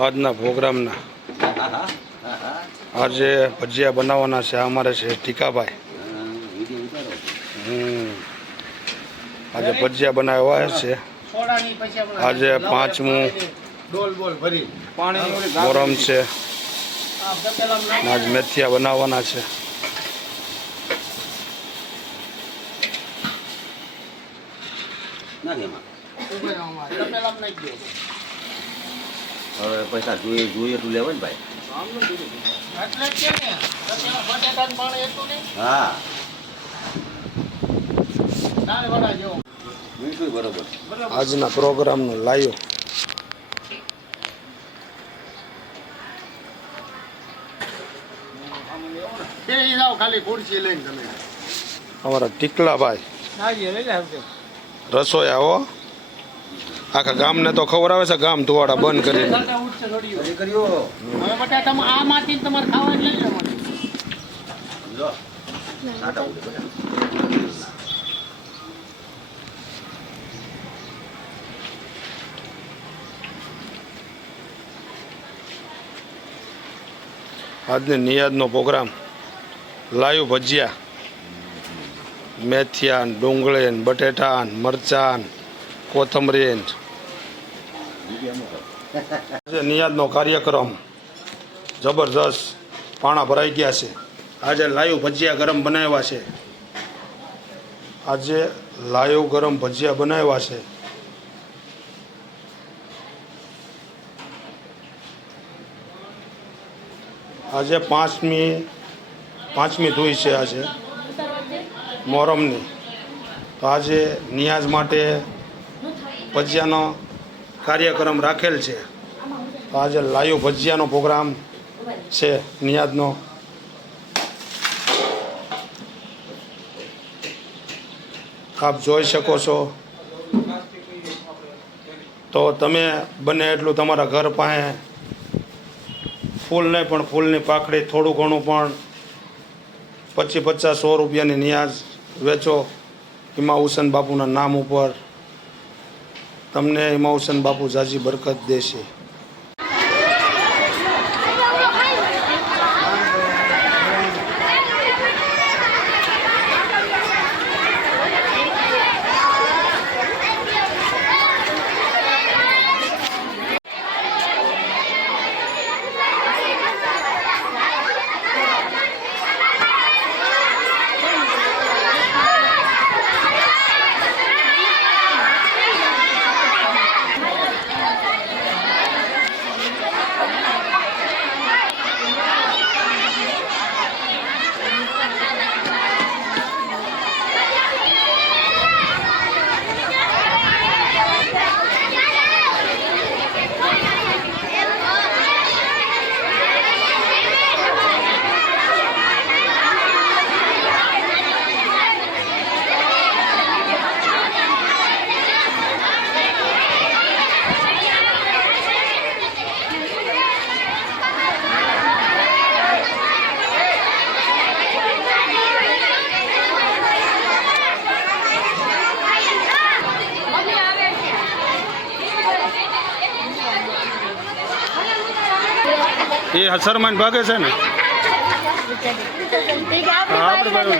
આજના પ્રોગ્રામના આજે ભજીયા બનાવવાના છે અમારે છે ટીકાભાઈ. આજે ભજીયા બનાવવા છે. આજે 5મું મોરમ છે. આજ મેથિયા બનાવવાના છે. હવે પૈસા જોઈએ તું લેવાય ને ભાઈ. હા બરોબર. આજના પ્રોગ્રામનું લાયો અમારા ટીકલાભાઈ રસોયા હો. આખા ગામને તો ખબર આવે છે. ગામ ધુવાડા બંધ કરીને આજની નિયાદનો પ્રોગ્રામ લાયું ભજીયા, મેથિયા, ડુંગળી, બટેટા, મરચાં, કોથમરી. નિયાદનો કાર્યક્રમ જબરજસ્ત. પાણા ભરાઈ ગયા છે. આજે લાઈવ ભજીયા ગરમ બનાવ્યા છે. આજે લાઈવ ગરમ ભજીયા બનાવ્યા છે. આજે પાંચમી ધૂઈ છે આજે મોહરમની. તો આજે નિયાઝ માટે ભજીયાનો કાર્યક્રમ રાખેલ છે. તો આજે લાઈવ ભજીયાનો પ્રોગ્રામ છે નિયાઝનો. આપ જોઈ શકો છો. તો તમે બને એટલું તમારા ઘર પાસે ફૂલ નહીં પણ ફૂલની પાકડી થોડું ઘણું પણ 25-50-100 રૂપિયાની નિયાઝ વેચો ઇમામ હુસૈન બાપુના નામ ઉપર. તમને ઇમામ હુસૈન બાપુ જાજી બરકત દેશે. એ હસરમાન ભાગે છે ને આપણે